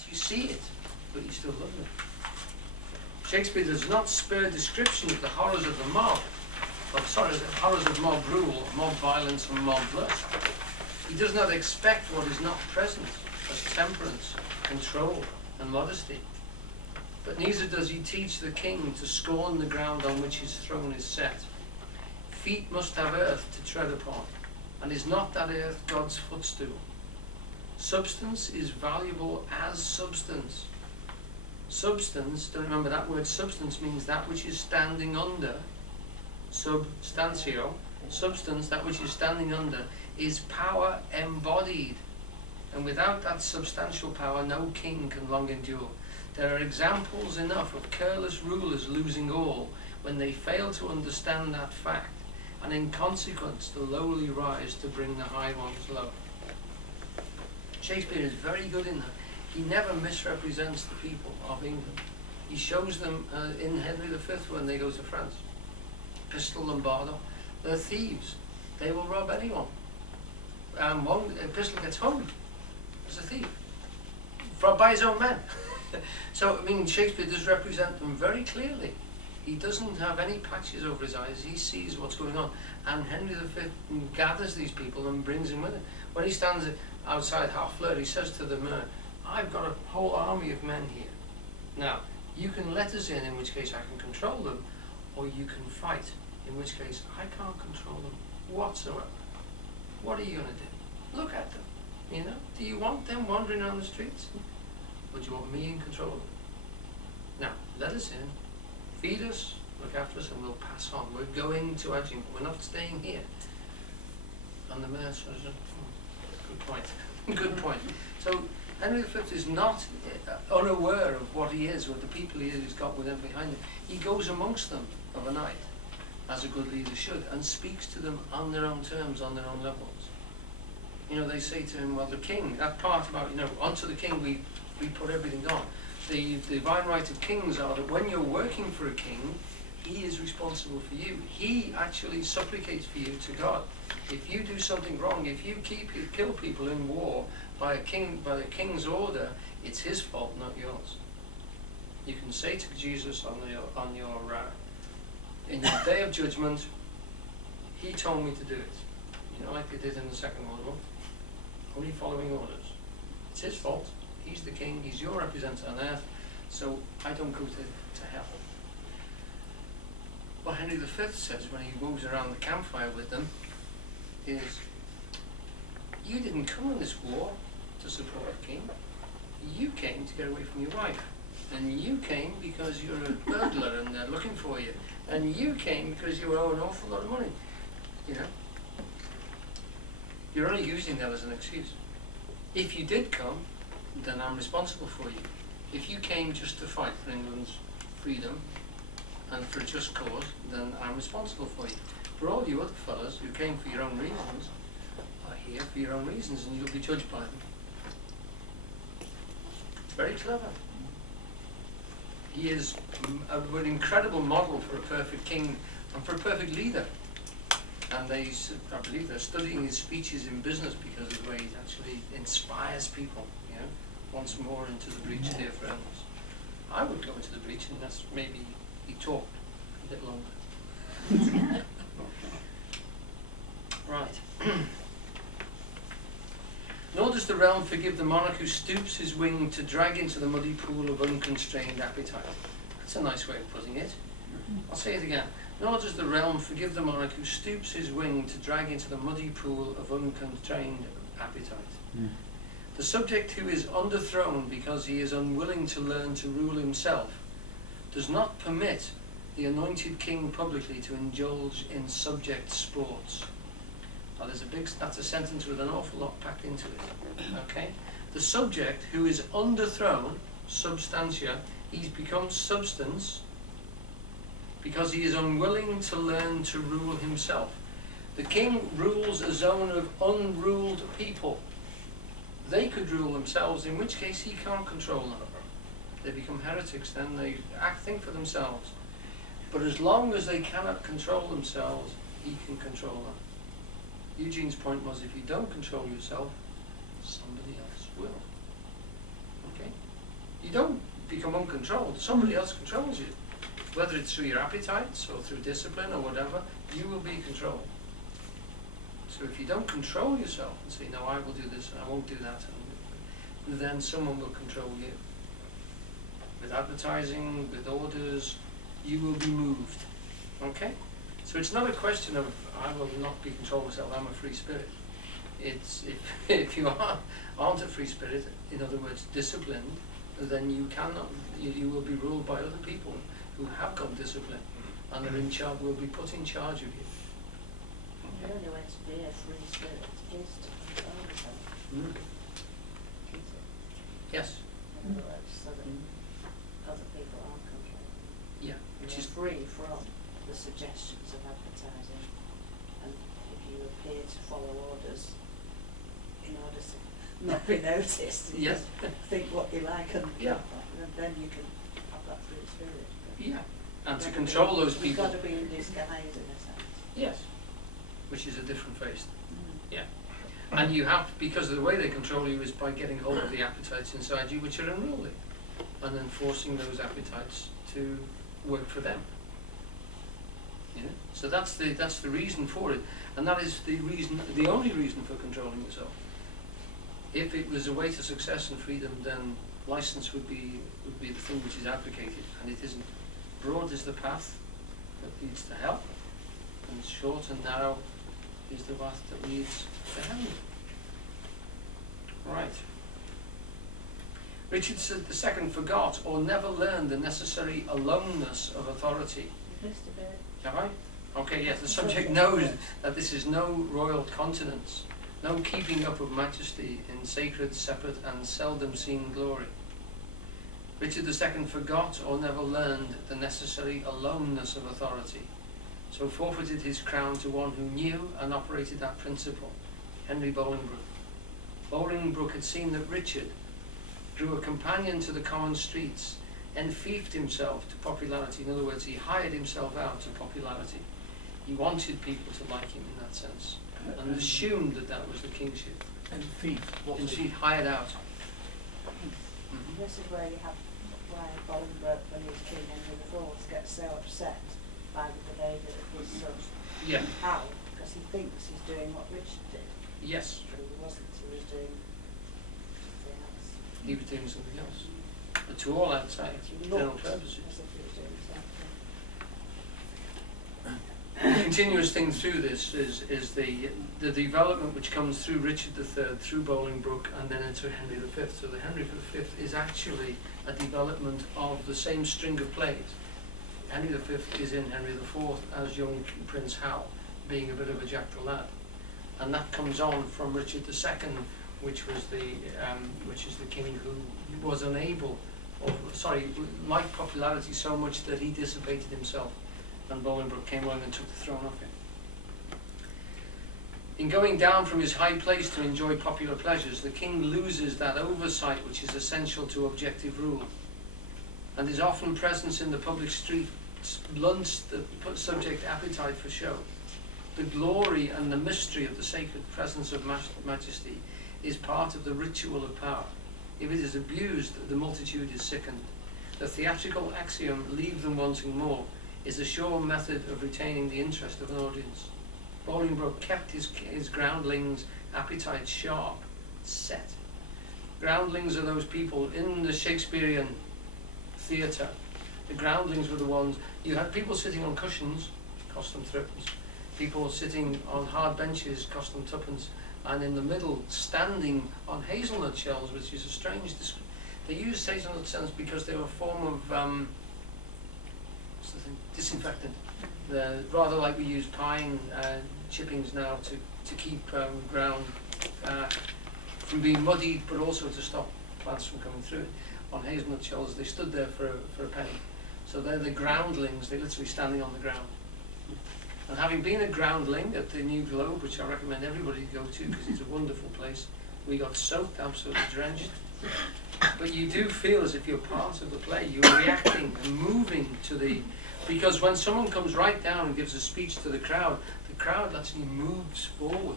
that, you see it, but you still love them. Shakespeare does not spare description of the horrors of the mob, the horrors of mob rule, mob violence and mob lust. He does not expect what is not present, as temperance, control and modesty. But neither does he teach the king to scorn the ground on which his throne is set. Feet must have earth to tread upon, and is not that earth God's footstool? Substance is valuable as substance. Substance, don't remember that word substance means that which is standing under. Substantial, substance, that which is standing under, is power embodied. And without that substantial power, no king can long endure. There are examples enough of careless rulers losing all when they fail to understand that fact, and in consequence the lowly rise to bring the high ones low. Shakespeare is very good in that. He never misrepresents the people of England. He shows them in Henry V when they go to France. Pistol Lombardo, they're thieves. They will rob anyone. Pistol gets hung as a thief by his own men. So, I mean, Shakespeare does represent them very clearly. He doesn't have any patches over his eyes. He sees what's going on. And Henry V gathers these people and brings them with him. When he stands outside Harfleur, he says to the mayor, I've got a whole army of men here. Now, you can let us in which case I can control them, or you can fight, in which case I can't control them whatsoever. What are you going to do? Look at them. You know, do you want them wandering around the streets? Or do you want me in control of them? Now, let us in, feed us, look after us, and we'll pass on. We're going to Edging, but we're not staying here. And the mayor says, good point, good point. So Henry V is not unaware of what he is, or the people he's got with him behind him. He goes amongst them of a night, as a good leader should, and speaks to them on their own terms, on their own levels. You know, they say to him, well, the king, that part about, you know, onto the king we put everything on. The divine right of kings are that when you're working for a king, he is responsible for you. He actually supplicates for you to God. If you do something wrong, if you kill people in war by the king's order, it's his fault, not yours. You can say to Jesus in your day of judgment, he told me to do it. You know, like they did in the Second World War. Only following orders. It's his fault. He's the king. He's your representative on earth. So I don't go to hell. What Henry V says when he moves around the campfire with them is, you didn't come in this war to support the king. You came to get away from your wife. And you came because you're a burglar and they're looking for you. And you came because you owe an awful lot of money. You know? You're only using that as an excuse. If you did come, then I'm responsible for you. If you came just to fight for England's freedom and for a just cause, then I'm responsible for you. For all you other fellas who came for your own reasons are here for your own reasons, and you'll be judged by them. Very clever. He is an incredible model for a perfect king and for a perfect leader. And I believe they're studying his speeches in business because of the way he actually inspires people, you know, once more into the breach, dear friends. I would go into the breach, and that's maybe he talked a bit longer. Right. Nor does the realm forgive the monarch who stoops his wing to drag into the muddy pool of unconstrained appetite. That's a nice way of putting it. I'll say it again. Nor does the realm forgive the monarch who stoops his wing to drag into the muddy pool of unconstrained appetite. The subject who is underthrown because he is unwilling to learn to rule himself does not permit the anointed king publicly to indulge in subject sports. Now that's a sentence with an awful lot packed into it. Okay? The subject who is underthrown, substantia, he's become substance, because he is unwilling to learn to rule himself. The king rules a zone of unruled people. They could rule themselves, in which case he can't control them. They become heretics, then they think for themselves. But as long as they cannot control themselves, he can control them. Eugene's point was, if you don't control yourself, somebody else will. Okay? you don't become uncontrolled. Somebody else controls you. Whether it's through your appetites or through discipline or whatever, you will be controlled. So if you don't control yourself and say, no, I will do this and I won't do that, and then someone will control you. With advertising, with orders, you will be moved. Okay? So it's not a question of, I will not be controlled myself, I'm a free spirit. It's, if you aren't a free spirit, in other words, disciplined, then you cannot, you will be ruled by other people who have got discipline, and are in charge, will be put in charge of you. The only way to be a free spirit is to control yourself. Isn't it? Yes. In other words, so that other people aren't controlled. Yeah, which is free from the suggestions of advertising, and if you appear to follow orders in order to not be noticed, and yes. think what you like, and then you can have that free spirit. Yeah, and to control those people. You've got to be in disguise in a sense. Yes, which is a different face. Yeah, and you have, because of the way they control you is by getting hold of the appetites inside you, which are unruly, and then forcing those appetites to work for them. Yeah, so that's the reason for it, and that is the only reason for controlling yourself. If it was a way to success and freedom, then license would be the thing which is advocated, and it isn't. Broad is the path that leads to hell, and short and narrow is the path that leads to heaven. Right. Richard II forgot or never learned the necessary aloneness of authority. You missed a bit. Have I? Okay, yes, the subject knows that this is no royal continence, no keeping up of majesty in sacred, separate and seldom seen glory. Richard II forgot or never learned the necessary aloneness of authority, so forfeited his crown to one who knew and operated that principle, Henry Bolingbroke. Bolingbroke had seen that Richard drew a companion to the common streets, enfeoffed himself to popularity. In other words, he hired himself out to popularity. He wanted people to like him in that sense, and assumed that that was the kingship. Enfeoffed, hired out. This is where you have why Bolingbroke, when he was King Henry IV, gets so upset by the behaviour of his son. Yeah. How? Because he thinks he's doing what Richard did. Yes. But he wasn't. He was doing something else. He was doing something else. But to all outside, external purposes. As if he was doing something. The continuous thing through this is the development which comes through Richard III, through Bolingbroke, and then into Henry V. So the Henry V is actually a development of the same string of plays. Henry V is in Henry IV as young Prince Hal, being a bit of a jack the lad, and that comes on from Richard II, which is the king who was unable, or sorry, liked popularity so much that he dissipated himself, and Bolingbroke came along and took the throne off him. In going down from his high place to enjoy popular pleasures, the king loses that oversight which is essential to objective rule, and his often presence in the public street blunts the subject appetite for show. The glory and the mystery of the sacred presence of majesty is part of the ritual of power. If it is abused, the multitude is sickened. The theatrical axiom, leave them wanting more, is a sure method of retaining the interest of an audience. Bolingbroke kept his groundlings' appetites sharp, set. Groundlings are those people in the Shakespearean theatre. The groundlings were the ones, you had people sitting on cushions, cost them threepence. People sitting on hard benches, cost them twopence. And in the middle, standing on hazelnut shells, which is a strange description. They used hazelnut shells because they were a form of disinfectant. Rather like we use pine chippings now to keep ground from being muddied, but also to stop plants from coming through it. On hazelnut shells, they stood there for a penny. So they're the groundlings, they're literally standing on the ground. And having been a groundling at the New Globe, which I recommend everybody go to because it's a wonderful place, we got soaked, absolutely drenched. But you do feel as if you're part of the play. You're reacting and moving to the... Because when someone comes right down and gives a speech to the crowd actually moves forward.